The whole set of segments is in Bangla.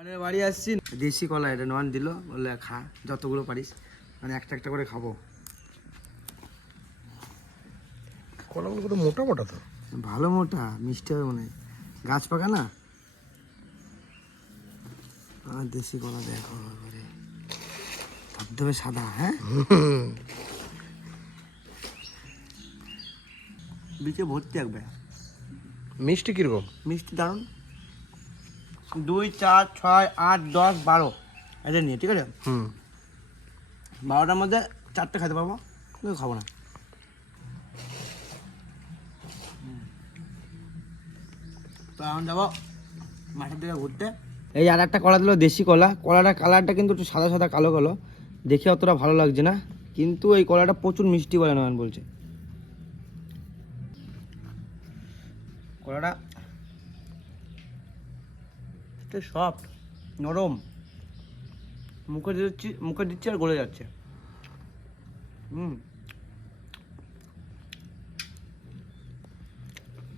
নয়নের বাড়ি আসছি। দেশি কলা এটা নয়ন দিল বললে খা যতগুলো পারিস। মানে একটা একটা করে খাব। কলাগুলো কত মোটা মোটা তো? ভালো মোটা মিষ্টি হবে মনে হয়। গাছ পাকা না? আর দেশি কলা দেখো করে ধবধবে সাদা হ্যাঁ? বিচে ভর্তি একবার। মিষ্টি কীরকম? মিষ্টি দারুণ দুই চার ছয় আট দশ বারো। এটা নিয়ে ঠিক আছে? হুম। বারোটার মধ্যে চারটে খেতে পারব? কিন্তু খাব না। তো এখন যাব মাঠের দিকে ঘুরতে। এই আর একটা কলা দিল দেশি কলা। কলাটার কালারটা কিন্তু একটু সাদা সাদা কালো কালো। দেখে অতটা ভালো লাগছে না। কিন্তু এই কলাটা প্রচুর মিষ্টি বলে নয়ন বলছে। কলাটা সফট নরম। মুখে দিচ্ছি মুখে দিচ্ছি আর গলে যাচ্ছে। হুম।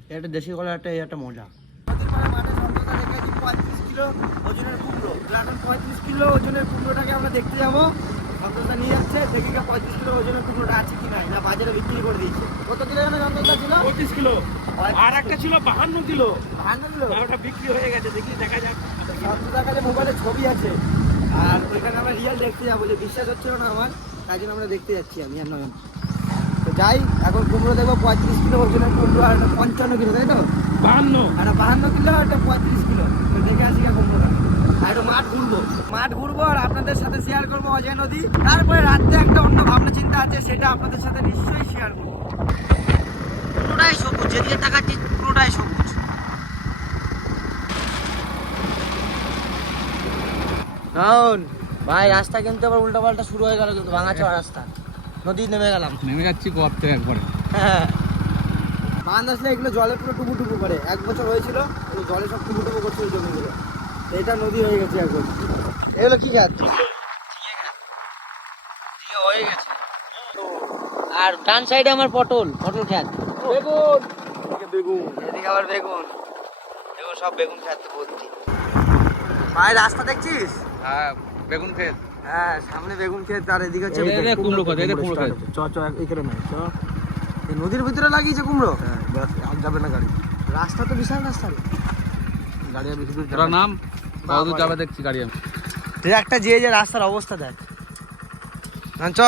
এটা দেশি কলা একটা একটা মজা। পঁয়ত্রিশ কিলো ওজনের কুমড়ো। এখন পঁয়ত্রিশ কিলো ওজনের কুমড়োটাকে আমরা দেখতে যাব। সন্তোষদা নিয়ে যাচ্ছে দেখি পঁয়ত্রিশ কিলো ওজনের কুমড়োটা আছে কি নাই না বাজারে বিক্রি করে দিয়েছে। কত কিলো যেন সন্তোষদা ছিল? পঁচিশ কিলো। আর একটা ছিল বাহান্ন কিলো। বাহান্ন কিলো? ওটা বিক্রি হয়ে গেছে দেখি দেখা যাক। সন্তোষদার কাছে মোবাইলে ছবি আছে। আর ওইখানে আমরা রিয়েল দেখতে যাব যে বিশ্বাস হচ্ছিল না আমার তাই জন্য আমরা দেখতে যাচ্ছি আমি আর নয়ন। তো যাই এখন কুমড়ো দেখব পঁয়ত্রিশ কিলো ওজনের কুমড়ো আর একটা পঞ্চান্ন কিলো তাই তো? বাহান্ন। আর বাহান্ন কিলো আর একটা পঁয়ত্রিশ কিলো তো দেখে আসি গা কুমড়োটা আর একটু মাঠ মাঠ ঘুরবো আর আপনাদের সাথে শেয়ার করব অজয় নদী। তারপরে রাত্রে একটা অন্য ভাবনা চিন্তা আছে সেটা আপনাদের সাথে নিশ্চয়ই শেয়ার করব। পুরোটাই সবুজ যেদিকে তাকাচ্ছি পুরোটাই সবুজ। কারণ ভাই রাস্তা কিন্তু আবার উল্টা পাল্টা শুরু হয়ে গেল কিন্তু ভাঙা চড়া রাস্তা। নদী নেমে গেলাম। নেমে যাচ্ছি গর্তে একবারে। হ্যাঁ। আসলে এগুলো জলে পুরো টুকু টুকু করে। এক বছর হয়েছিল জলে সব টুকু টুকু করছে ওই জমিগুলো। এটা নদী হয়ে গেছে এখন। এগুলো কি গাছ? হয়ে গেছে আর ডান সাইডে আমার পটল পটল খ্যাত বেগুন। বেগুন। এদিকে আবার বেগুন। সব বেগুন খ্যাত ভর্তি। ভাই রাস্তা দেখছিস? হ্যাঁ বেগুন ক্ষেত হ্যাঁ সামনে বেগুন ক্ষেত আর এদিকে হচ্ছে এই কুমড়ো ক্ষেত, এই কুমড়ো কুমড়ো চ চ এখানে নাই চ। এই নদীর ভিতরে লাগিয়েছে কুমড়ো? হ্যাঁ আর যাবে না গাড়ি। রাস্তা তো বিশাল রাস্তা। গাড়ি আর বেশি দূর। নাম? যাবে দেখছি গাড়ি আমি। একটা যে যে রাস্তার অবস্থা দেখ। চ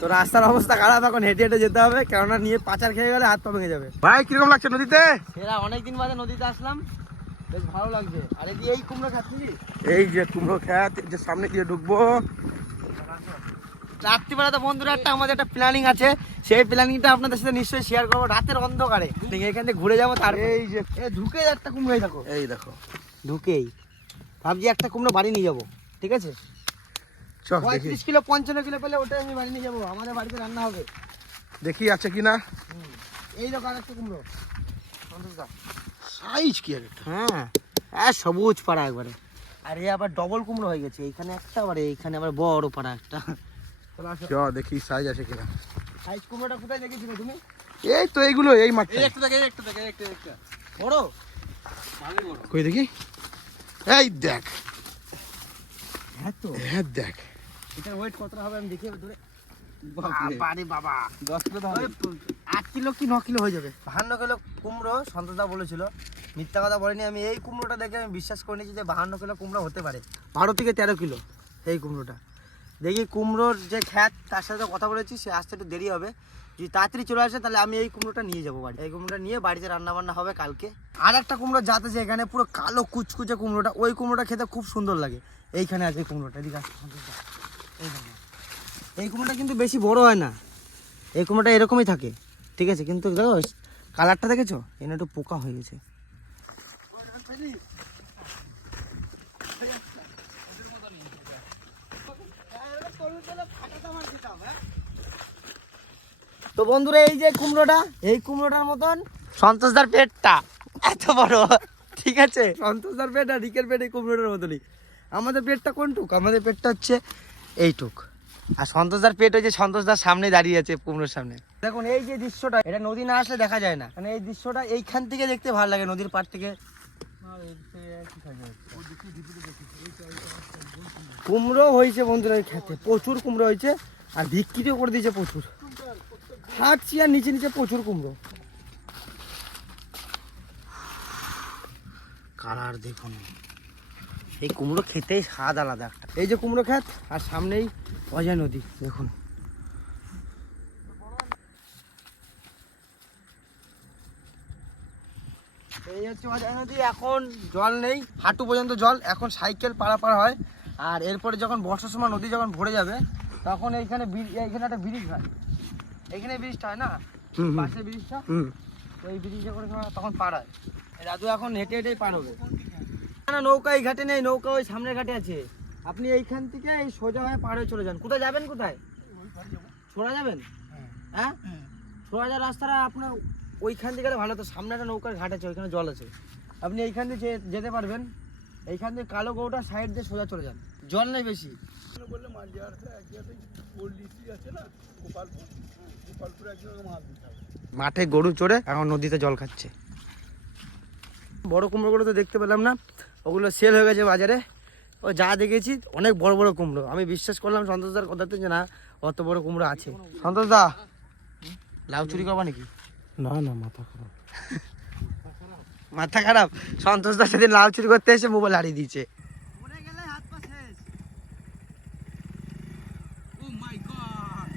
তো রাস্তার অবস্থা খারাপ এখন হেঁটে হেঁটে যেতে হবে কেননা নিয়ে পাচার খেয়ে গেলে হাত পা ভেঙে যাবে। ভাই কীরকম লাগছে নদীতে? সেরা অনেকদিন বাদে নদীতে আসলাম। বেশ ভালো লাগছে। আর যে এই কুমড়ো খাচ্ছি এই যে কুমড়ো খ্যাত যে সামনে দিয়ে ঢুকবো। রাত্রিবেলা তো বন্ধুরা একটা আমাদের একটা প্ল্যানিং আছে। সেই প্ল্যানিংটা আপনাদের সাথে নিশ্চয়ই শেয়ার করব রাতের অন্ধকারে। এখান থেকে ঘুরে যাব তার এই যে এ ঢুকে একটা কুমড়োই থাকো এই দেখো। ঢুকেই। ভাবছি একটা কুমড়ো বাড়ি নিয়ে যাব ঠিক আছে? পঁয়ত্রিশ কিলো পঞ্চান্ন কিলো পেলে আমি বাড়ি নিয়ে যাব আমাদের বাড়িতে রান্না হবে। দেখি আছে কিনা। এই দেখো আর একটা কুমড়ো সাইজ কি আর হ্যাঁ হ্যাঁ সবুজ পাড়া একবারে। আর এ আবার ডবল কুমড়ো হয়ে গেছে এইখানে একটা আবার এইখানে আবার বড় পাড়া একটা। চ দেখি সাইজ আছে কিনা। সাইজ কুমড়োটা কোথায় দেখেছিলে তুমি? এই তো এইগুলো এই একটা দেখে একটা দেখে একটা একটা। বড়? কই দেখি? এই দেখ। হ্যাঁ তো। হ্যাঁ দেখ। এটার ওয়েট কতটা হবে আমি দেখি দূরে বাবারে বাবা। দশ কিলো। আট কিলো কি ন কিলো হয়ে যাবে? বাহান্ন কিলো কুমড়ো সন্তোষদা বলেছিল। মিথ্যা কথা বলেনি আমি। এই কুমড়োটা দেখে আমি বিশ্বাস করে নিয়েছি যে বাহান্ন কিলো কুমড়ো হতে পারে। বারো থেকে তেরো কিলো এই কুমড়োটা। দেখি কুমড়োর যে খ্যাত তার সাথে কথা বলেছি সে আসতে একটু দেরি হবে। যদি তাড়াতাড়ি চলে আসে, তাহলে আমি এই কুমড়োটা নিয়ে যাব বাড়ি। এই কুমড়োটা নিয়ে বাড়িতে রান্না বান্না হবে কালকে। আর একটা কুমড়ো জাত আছে এখানে, পুরো কালো কুচকুচে কুমড়োটা। ওই কুমড়োটা খেতে খুব সুন্দর লাগে। এইখানে আছে কুমড়োটা, এদিকে এই কুমড়োটা কিন্তু বেশি বড় হয় না। এই কুমড়োটা এরকমই থাকে। ঠিক আছে, কিন্তু দেখো কালারটা দেখেছ? এখানে একটু পোকা হয়ে গেছে। তো বন্ধুরা, এই যে কুমড়োটা, এই কুমড়োটার মতন সন্তোষদার পেটটা এত বড়, ঠিক আছে? সন্তোষদার পেট আর রিকের পেট এই কুমড়োটার মতনই। আমাদের পেটটা কোনটুক? আমাদের পেটটা হচ্ছে এইটুক। আর সন্তোষদার পেট যে সন্তোষদার সামনে দাঁড়িয়ে আছে কুমড়োর সামনে। দেখুন, এই যে দৃশ্যটা, এটা নদী না আসলে দেখা যায় না। মানে এই দৃশ্যটা এইখান থেকে দেখতে ভালো লাগে, নদীর পাড় থেকে। কুমড়ো হয়েছে বন্ধুরা খেতে প্রচুর কুমড়ো হয়েছে, আর বিক্রিও করে দিয়েছে প্রচুর। হাঁটছি আর নিচে নিচে প্রচুর কুমড়ো। কালার দেখুন। এই কুমড়ো খেতেই স্বাদ আলাদা একটা। এই যে কুমড়ো খেত আর সামনেই অজয় নদী দেখুন। এই হচ্ছে অজয় নদী এখন জল নেই হাঁটু পর্যন্ত জল এখন সাইকেল পারাপার হয়। আর এরপরে যখন বর্ষার সময় নদী যখন ভরে যাবে তখন এইখানে এইখানে একটা ব্রিজ হয়। এখানে ব্রিজটা হয় না। পাশে ব্রিজটা এই ব্রিজে করে তখন পার হয়। দাদু এখন হেঁটে হেঁটেই পার হবে। না না নৌকা এই ঘাটে নেই নৌকা ওই সামনের ঘাটে আছে। আপনি এইখান থেকে এই সোজা হয়ে পার হয়ে চলে যান। কোথায় যাবেন কোথায়? ছোড়া যাবেন? হ্যাঁ। ছোড়া যাওয়ার রাস্তাটা আপনার ওইখান থেকে গেলে ভালো। তো সামনে একটা নৌকার ঘাট আছে ওইখানে জল আছে। আপনি এইখান দিয়ে যেতে পারবেন। এইখান দিয়ে কালো গৌটা সাইড দিয়ে সোজা চলে যান। জল নেই বেশি। মাঠে গরু চড়ে এখন নদীতে জল খাচ্ছে। বড় কুমড়োগুলো তো দেখতে পেলাম না ওগুলো সেল হয়ে গেছে বাজারে। ও যা দেখেছি অনেক বড় বড় কুমড়ো। আমি বিশ্বাস করলাম সন্তোষদার কথাতে যে না অত বড় কুমড়ো আছে। সন্তোষদা লাউ চুরি করবা নাকি? না না মাথা খারাপ। মাথা খারাপ। সন্তোষদার সেদিন লাউ চুরি করতে এসে মোবাইল হারিয়ে দিয়েছে। ও মাই গড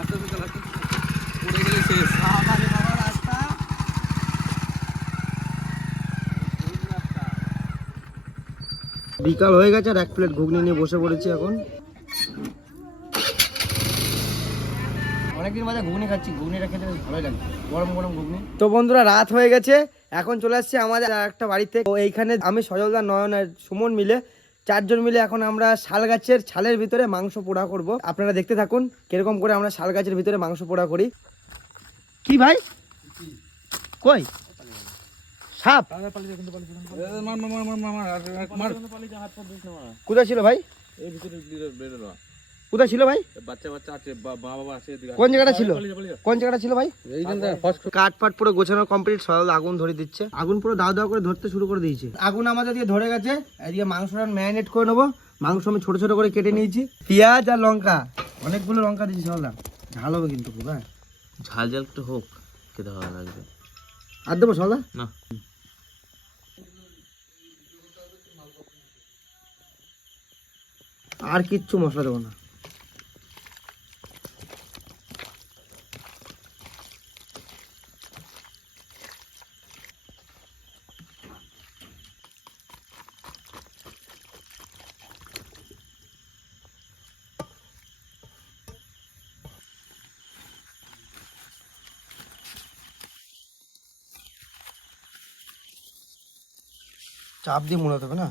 আস্তে আস্তে চালাতে পড়ে গেলে শেষ বিকাল হয়ে গেছে আর এক প্লেট ঘুগনি নিয়ে বসে পড়েছি এখন। অনেকদিন বাদে ঘুগনি খাচ্ছি ঘুগনিটা খেতে বেশ ভালোই লাগে গরম গরম ঘুগনি তো বন্ধুরা রাত হয়ে গেছে এখন চলে আসছে আমাদের একটা বাড়িতে তো এইখানে আমি সজলদা নয়ন আর সুমন মিলে চারজন মিলে এখন আমরা শাল গাছের ছালের ভিতরে মাংস পোড়া করব আপনারা দেখতে থাকুন কীরকম করে আমরা শাল গাছের ভিতরে মাংস পোড়া করি কি ভাই কই সাপ কোথায় ছিল ভাই এই ভিতরে কোথায় ছিল ভাই? বাচ্চা বাচ্চা আছে বাবা আছে কোন জায়গাটা ছিল? কোন জায়গাটা ছিল ভাই? কাঠ ফাট পুরো গোছানো কমপ্লিট সরল আগুন ধরে দিচ্ছে। আগুন পুরো দাও দাও করে ধরতে শুরু করে দিয়েছে। আগুন আমাদের দিয়ে ধরে গেছে। এদিকে মাংসটা ম্যারিনেট করে নেব। মাংস আমি ছোট ছোট করে কেটে নিয়েছি। পেঁয়াজ আর লঙ্কা। অনেকগুলো লঙ্কা দিয়েছি সরলা ঝাল হবে কিন্তু খুব হ্যাঁ? ঝাল ঝাল একটু হোক খেতে ভালো লাগবে। আর দেবো সরলা না। আর কিচ্ছু মশলা দেবো না। চাপ দিয়ে মোড়াতে হবে না?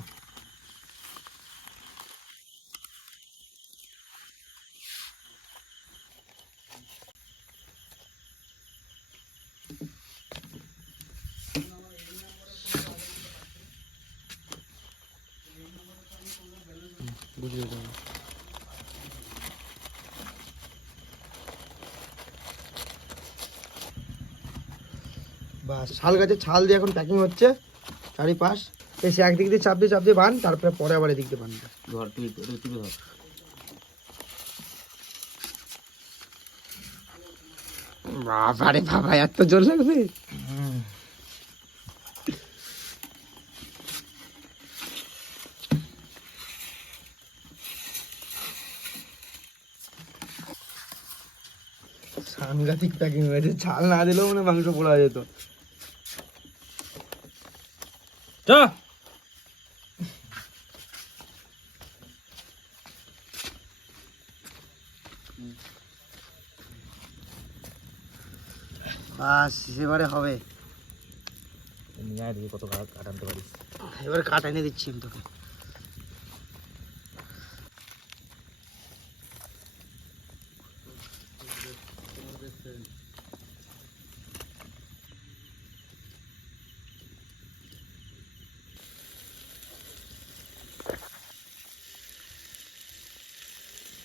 বাস শাল গাছের ছাল দিয়ে এখন প্যাকিং হচ্ছে চারিপাশ। এসে একদিক দিয়ে চাপ দিয়ে চাপ দিয়ে বান তারপরে পরে আবার এদিক দিয়ে বান ধর তুই তুই ধর। বাবারে বাবা এত জোর লাগবে? সাংঘাতিক প্যাকিং হয়েছে ছাল না দিলেও মানে মাংস পোড়া যেত। বাস এবারে হবে। কত কাটাতে পারিস। এবার এনে দিচ্ছি আমি তোকে।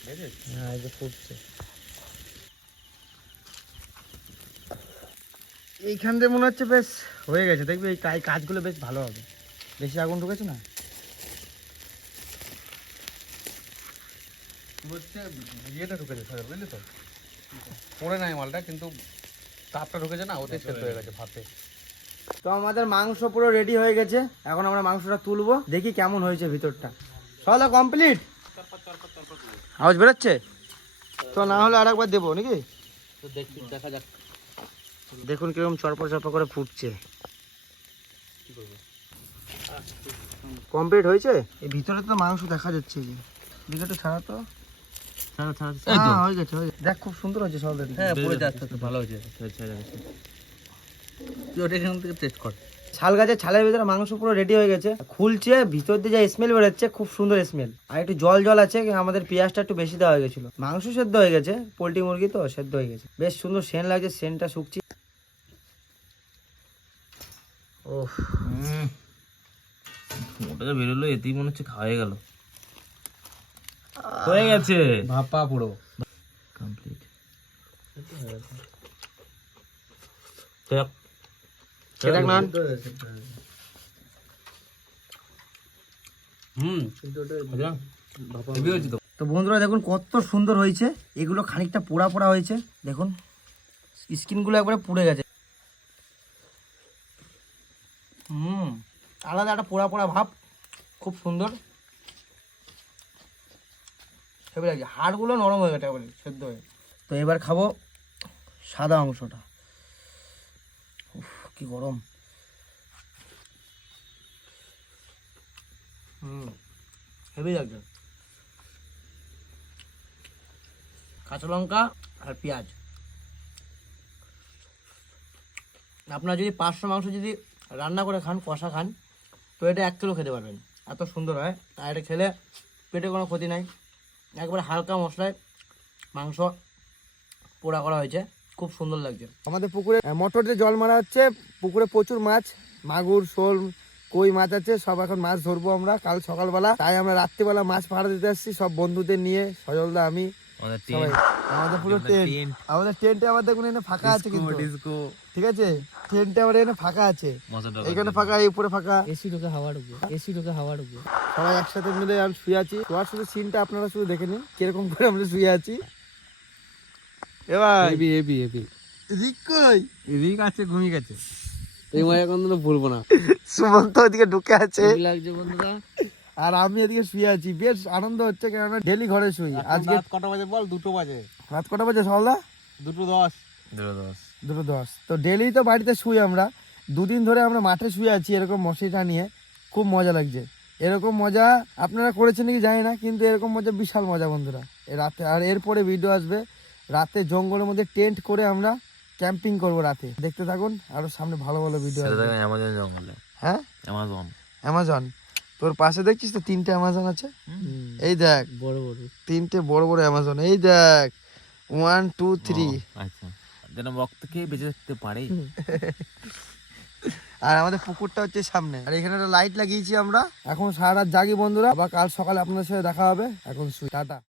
হ্যাঁ এই যে ফুটছে। এইখান দিয়ে মনে হচ্ছে বেশ হয়ে গেছে। দেখবি এই কাজ- কাজগুলো বেশ ভালো হবে। বেশি আগুন ঢুকেছে না? হচ্ছে ইয়েটা ঢুকেছে স্যার বুঝলি তো? পড়ে নাই মালটা কিন্তু তাপটা ঢুকেছে না ওতে সেদ্ধ হয়ে গেছে ভাতে। তো আমাদের মাংস পুরো রেডি হয়ে গেছে। এখন আমরা মাংসটা তুলবো দেখি কেমন হয়েছে ভিতরটা। সবাই কমপ্লিট আওয়াজ বেরোচ্ছে? তো না হলে আর একবার দেবো নাকি? তো দেখি দেখা যাক। দেখুন কীরকম চরপর চরপর করে ফুটছে। কমপ্লিট হয়েছে? এই ভিতরে তো মাংস দেখা যাচ্ছে যে। দিকে ছাড়া তো? ছাড়া ছাড়া হ্যাঁ গেছে হয়ে গেছে। দেখ খুব সুন্দর হয়েছে সব হ্যাঁ পড়ে যাচ্ছে তো ভালো হয়েছে। ছেড়ে ছেড়ে তুই ওটা এখান থেকে টেস্ট কর। ছাল গাছের ছালের ভিতরে মাংস পুরো রেডি হয়ে গেছে। খুলছে ভিতর দিয়ে যা স্মেল বেরোচ্ছে খুব সুন্দর স্মেল আর একটু জল জল আছে আমাদের পেঁয়াজটা একটু বেশি দেওয়া হয়ে গেছিল। মাংস সেদ্ধ হয়ে গেছে পোলট্রি মুরগি তো সেদ্ধ হয়ে গেছে। বেশ সুন্দর সেন লাগছে সেনটা শুকছি। ও ওটাকে বেরোলো এতেই মনে হচ্ছে খাওয়া গেল। হয়ে গেছে। ভাপা পুরো। কমপ্লিট না। হুম। তো। তো বন্ধুরা দেখুন কত সুন্দর হয়েছে। এগুলো খানিকটা পোড়া পোড়া হয়েছে। দেখুন স্কিনগুলো একবারে পুড়ে গেছে। হুম আলাদা একটা পোড়া পোড়া ভাব। খুব সুন্দর। হেবে লাগছে। হাড়গুলো নরম হয়ে গেছে সেদ্ধ হয়ে। তো এবার খাব সাদা অংশটা। কি গরম? হুম, হেভি লাগছে। কাঁচা লঙ্কা আর পেঁয়াজ। আপনার যদি পাঁচশো মাংস যদি রান্না করে খান, কষা খান, তো এটা এক কিলো খেতে পারবেন। এত সুন্দর হয়। আর এটা খেলে পেটে কোনো ক্ষতি নাই। একবারে হালকা মশলায় মাংস পোড়া করা হয়েছে। খুব সুন্দর লাগছে। আমাদের পুকুরে মোটর দিয়ে জল মারা হচ্ছে পুকুরে প্রচুর মাছ মাগুর শোল কই মাছ আছে সব এখন মাছ ধরবো আমরা কাল সকালবেলা। তাই আমরা রাত্রিবেলা মাছ ভাড়া দিতে আসছি সব বন্ধুদের নিয়ে সজলদা আমি আমাদের আমাদের পুরো টেন্ট আমাদের টেন্টে আমাদের কোনো এখানে ফাঁকা আছে কিন্তু। ঠিক আছে? টেন্টে আমাদের এখানে ফাঁকা আছে। এখানে ফাঁকা এই উপরে ফাঁকা। এসি ঢুকে হাওয়া ঢুকবে এসি ঢুকে হাওয়া ঢুকবে। সবাই একসাথে মিলে আমি শুয়ে আছি। শুধু সিনটা আপনারা শুধু দেখে নিন কীরকম করে আমরা শুয়ে আছি। এবার হেভি হেভি হেভি রিক কই? রিক আছে ঘুমিয়ে গেছে। এই মজা কোনদিনও ভুলবো না। সুমন্ত ওদিকে ঢুকে আছে। লাগছে বন্ধুরা। আর আমি এদিকে শুয়ে আছি। বেশ আনন্দ হচ্ছে কেননা ডেলি ঘরে শুই। আজকে কটা বাজে বল? দুটো বাজে। রাত কটা বাজে সকালদা দুটো দশ। দুটো দশ। দুটো দশ। তো ডেলি তো বাড়িতে শুই আমরা। দুদিন ধরে আমরা মাঠে শুয়ে আছি এরকম মশারিটা নিয়ে। খুব মজা লাগছে। এরকম মজা আপনারা করেছেন কি জানি না কিন্তু এরকম মজা বিশাল মজা বন্ধুরা। রাতে আর এরপরে ভিডিও আসবে। রাতে জঙ্গলের মধ্যে টেন্ট করে আমরা ক্যাম্পিং করব রাতে। দেখতে থাকুন আরও সামনে ভালো ভালো ভিডিও অ্যামাজন জঙ্গলে। হ্যাঁ? অ্যামাজন অ্যামাজন তোর পাশে দেখছিস তো তিনটে অ্যামাজন আছে? এই দেখ। বড় বড়। তিনটে বড় বড় অ্যামাজন এই দেখ। ওয়ান টু থ্রি আচ্ছা। যেন খেয়ে বেঁচে থাকতে পারে। আর আমাদের পুকুরটা হচ্ছে সামনে। আর এখানে একটা লাইট লাগিয়েছি আমরা। এখন সারা রাত জাগি বন্ধুরা। আবার কাল সকালে আপনাদের সাথে দেখা হবে। এখন শুই। টাটা।